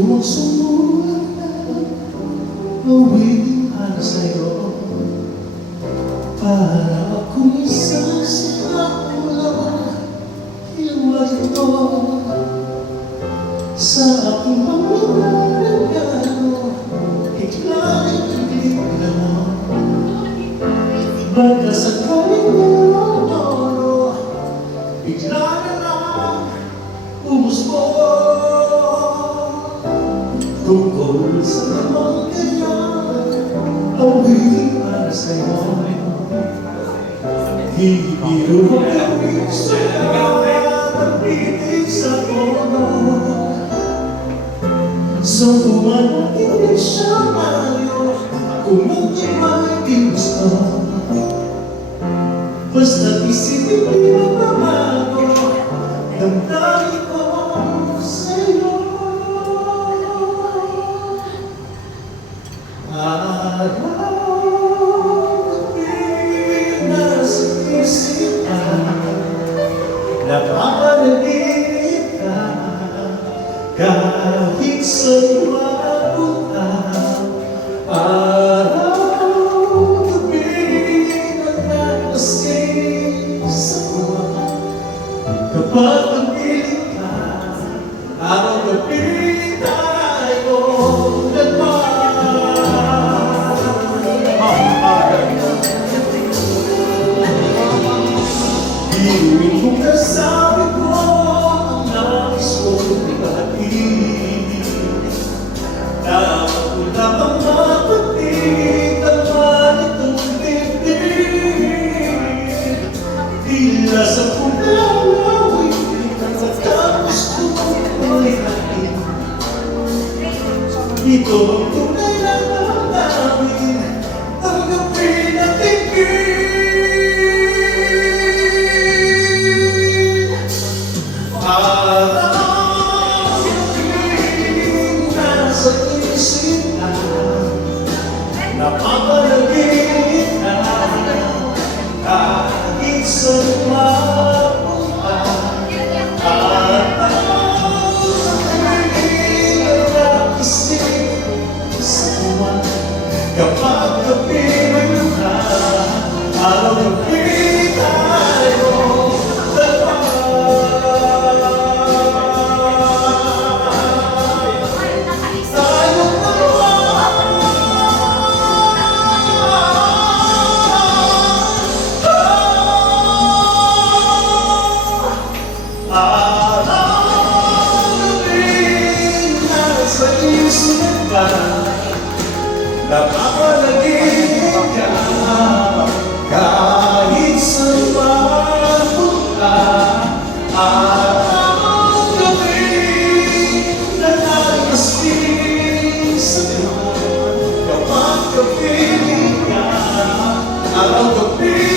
Ito ang sumulat na awiting para sa'yo, para ako'y sasinakulang hiwalay ito sa aking mga regalo. Ikla'y bigla mo, baka sakaling merong oro, bigla na lang umusbong. Tungkol sa namang ganyan, awiting para sa'yo, hindi biro magawin sa'yo at pitig sa tono. So kung ano hindi siya mayo, kung ano may di gusto, basta't isipin di magbabago, damdamin ko sa'yo. Araw-gabi nasa isip ka, napapanaginip ka, kahit sa'yo mapunta. Araw-gabi nagkakasing sa buwan, kapag napilit ka, araw-gabi tayo nagmahal. Iuwin mo kasabi ko ang nais kong ibahatid, na wala pang mapatid ang manitong dibdib. Tila sa punalawin ang matapos kong ihatid. Ito ang tunay na namin, ang gabi na tingin. Sa isip na napapanaginip na, kahit saan mapunta. Araw-gabi nagkakasing sa buwan, kapag gabi may luha, araw-gabi tayo dalawa. Sa isip ka, napapanaginip ka, kahit saan mapunta. Araw-gabi nagkakasing sa buwan, kapag kapiling ka, araw-gabi